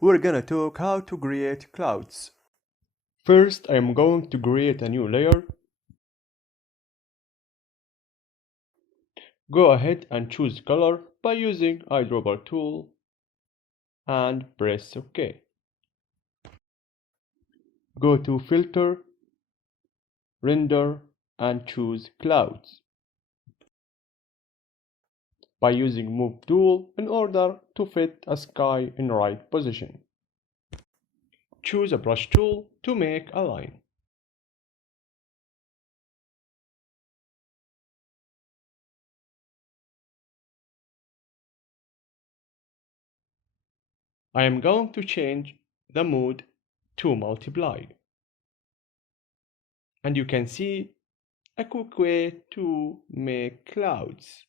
we're gonna talk how to create clouds. First, I am going to create a new layer. Go ahead and choose color by using eyedropper tool and press OK. Go to filter, render and choose clouds by using move tool in order to fit a sky in right position. Choose a brush tool to make a line. I am going to change the mode to multiply. And you can see a quick way to make clouds.